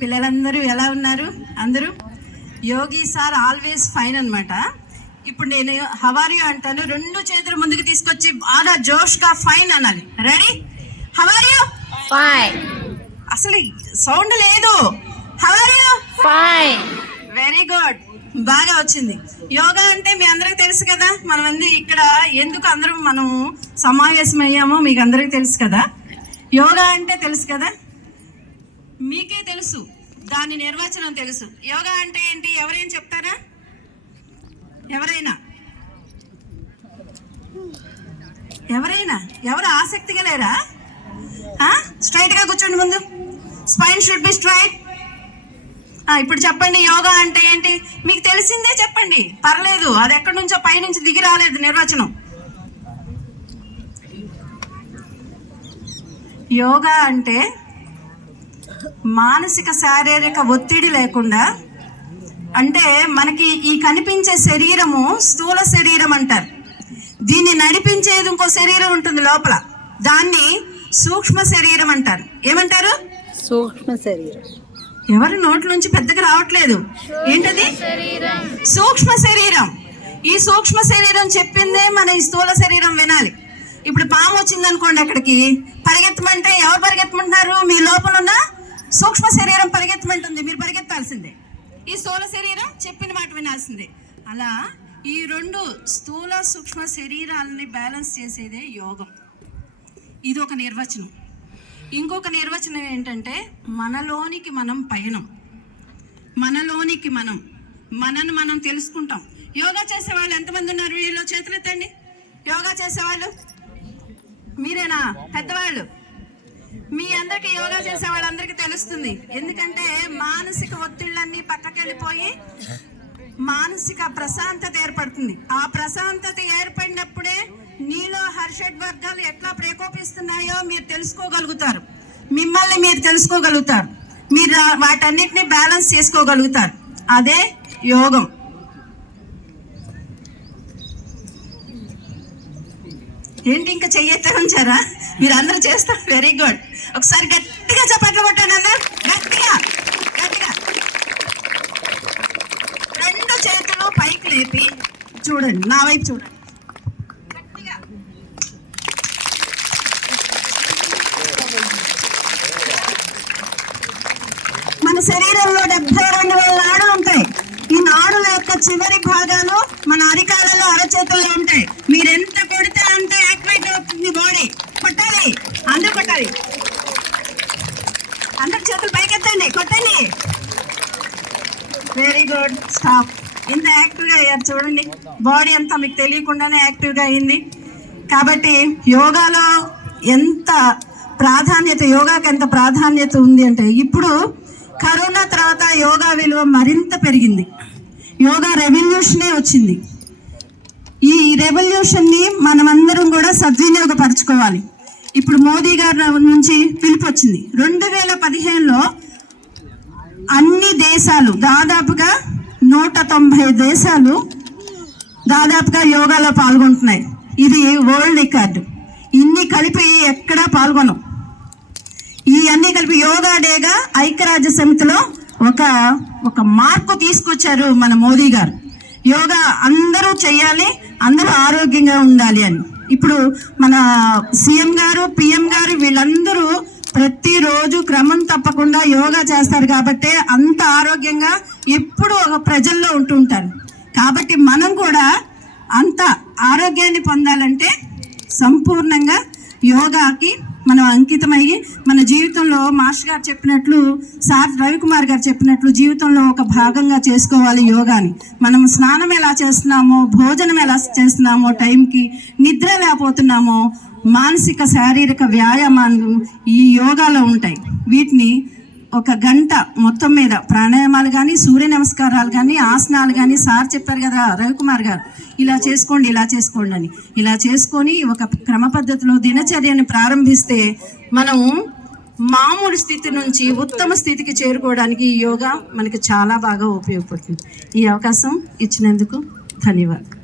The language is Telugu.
పిల్లలందరూ ఎలా ఉన్నారు? అందరూ యోగి సార్ ఆల్వేస్ ఫైన్ అనమాట. ఇప్పుడు నేను హౌ ఆర్ యు అంటాను, రెండు చేతులు ముందుకు తీసుకొచ్చి బాగా జోష్గా ఫైన్ అనాలి. Ready? How are you? Fine. అసలు సౌండ్ లేదు. How are you? Fine. Very good, బాగా వచ్చింది. యోగా అంటే మీ అందరికి తెలుసు కదా. మనం ఇక్కడ ఎందుకు అందరం మనం సమావేశం అయ్యామో మీకు అందరికి తెలుసు కదా. యోగా అంటే తెలుసు కదా, మీకే తెలుసు, దాని నిర్వచనం తెలుసు. యోగా అంటే ఏంటి? ఎవరైనా చెప్తారా? ఎవరు ఆసక్తిగా లేరా? స్ట్రైట్గా కూర్చోండి. ముందు స్పైన్ షుడ్ బి స్ట్రైట్. ఇప్పుడు చెప్పండి, యోగా అంటే ఏంటి? మీకు తెలిసిందే చెప్పండి, పర్లేదు. అది ఎక్కడి నుంచో పైనుంచి దిగి రాలేదు నిర్వచనం. యోగా అంటే మానసిక శారీరక ఒత్తిడి లేకుండా, అంటే మనకి ఈ కనిపించే శరీరము స్థూల శరీరం అంటారు. దీన్ని నడిపించేది ఇంకో శరీరం ఉంటుంది లోపల, దాన్ని సూక్ష్మ శరీరం అంటారు. ఏమంటారు? సూక్ష్మ శరీరం. ఎవరి నోట్ల నుంచి పెద్దగా రావట్లేదు. ఏంటది? సూక్ష్మ శరీరం. ఈ సూక్ష్మ శరీరం చెప్పిందే మన ఈ స్థూల శరీరం వినాలి. ఇప్పుడు పాము వచ్చిందనుకోండి, అక్కడికి పరిగెత్తమంటే ఎవరు పరిగెత్తమంటున్నారు? మీ లోపల ఉన్న సూక్ష్మ శరీరం పరిగెత్తమంటుంది, మీరు పరిగెత్తాల్సిందే. ఈ స్థూల శరీరం చెప్పిన మాట వినాల్సిందే. అలా ఈ రెండు స్థూల సూక్ష్మ శరీరాలని బ్యాలెన్స్ చేసేదే యోగం. ఇది ఒక నిర్వచనం. ఇంకొక నిర్వచనం ఏంటంటే మనలోనికి మనం పయనం. మనలోనికి మనను మనం తెలుసుకుంటాం. యోగా చేసేవాళ్ళు ఎంతమంది ఉన్నారు? వీళ్ళు చేతులు ఎత్తండి. యోగా చేసేవాళ్ళు మీరేనా? పెద్దవాళ్ళు మీ అందరికి యోగా చేసే వాళ్ళందరికీ తెలుస్తుంది. ఎందుకంటే మానసిక ఒత్తిళ్ళన్నీ పక్కకి వెళ్ళిపోయి మానసిక ప్రశాంతత ఏర్పడుతుంది. ఆ ప్రశాంతత ఏర్పడినప్పుడే నీలో హర్షడ్ వర్గాలు ఎట్లా ప్రేకోపిస్తున్నాయో మీరు తెలుసుకోగలుగుతారు. మిమ్మల్ని మీరు తెలుసుకోగలుగుతారు. మీరు వాటన్నిటిని బ్యాలెన్స్ చేసుకోగలుగుతారు. అదే యోగం. ఏంటి ఇంకా చెయ్యతే ఉంచారా? మీరు అందరూ చేస్తారు. Very good. ఒకసారి గట్టిగా చప్పట్లు కొట్టాను అన్న. గట్టిగా గట్టిగా రెండు చేతులు పైకి లేపి చూడండి, నా వైపు చూడండి. గట్టిగా మన శరీరంలో 72,000 నాడులు ఉంటాయి. ఈ నాడుల యొక్క చివరి భాగాలు మన అరికాలలో అరచేతుల్లో ఉంటాయి. మీరు ఎంత కొడితే అంత యాక్టివేట్ అవుతుంది బాడీ. కొట్టాలి, అందరూ కొట్టాలి. అందరు చేతులు పైకెత్తండి, కొట్టండి. Very good. స్టాప్. ఇంత యాక్టివ్గా అయ్యారు చూడండి. బాడీ అంతా మీకు తెలియకుండానే యాక్టివ్గా అయింది. కాబట్టి యోగాలో ఎంత ప్రాధాన్యత, యోగాకి ఎంత ప్రాధాన్యత ఉంది అంటే, ఇప్పుడు కరోనా తర్వాత యోగా విలువ మరింత పెరిగింది. యోగా రెవల్యూషనే వచ్చింది. ఈ రెవల్యూషన్ని మనమందరం కూడా సద్వినియోగపరచుకోవాలి. ఇప్పుడు మోదీ గారి నుంచి పిలుపు వచ్చింది. 2015లో అన్ని దేశాలు దాదాపుగా 190 దేశాలు దాదాపుగా యోగాలో పాల్గొంటున్నాయి. ఇది వరల్డ్ రికార్డు. ఇన్ని కలిపి ఎక్కడా పాల్గొనం. ఈ అన్ని కలిపి యోగా డేగా ఐక్యరాజ్య సమితిలో ఒక మార్పు తీసుకొచ్చారు మన మోదీ గారు. యోగా అందరూ చెయ్యాలి, అందరూ ఆరోగ్యంగా ఉండాలి అని. ఇప్పుడు మన సీఎం గారు, పిఎం గారు వీళ్ళందరూ ప్రతిరోజు క్రమం తప్పకుండా యోగా చేస్తారు. కాబట్టి అంత ఆరోగ్యంగా ఎప్పుడు ఒక ప్రజల్లో ఉంటుంటారు. కాబట్టి మనం కూడా అంత ఆరోగ్యాన్ని పొందాలంటే సంపూర్ణంగా యోగాకి మనం అంకితమయ్యి మన జీవితంలో మాస్టర్ గారు చెప్పినట్లు, సార్ రవికుమార్ గారు చెప్పినట్లు జీవితంలో ఒక భాగంగా చేసుకోవాలి యోగాని. మనం స్నానం ఎలా చేస్తున్నామో, భోజనం ఎలా చేస్తున్నామో, టైంకి నిద్ర లేకపోతున్నామో, మానసిక శారీరక వ్యాయామాలు ఈ యోగాలో ఉంటాయి. వీటిని 1 గంట మొత్తం మీద ప్రాణాయామాలు కానీ, సూర్య నమస్కారాలు కానీ, ఆసనాలు కానీ, సార్ చెప్పారు కదా రవికుమార్ గారు, ఇలా చేసుకోండి అని. ఇలా చేసుకొని ఒక క్రమ పద్ధతిలో దినచర్యని ప్రారంభిస్తే మనం మామూలు స్థితి నుంచి ఉత్తమ స్థితికి చేరుకోవడానికి ఈ యోగా మనకి చాలా బాగా ఉపయోగపడుతుంది. ఈ అవకాశం ఇచ్చినందుకు ధన్యవాదాలు.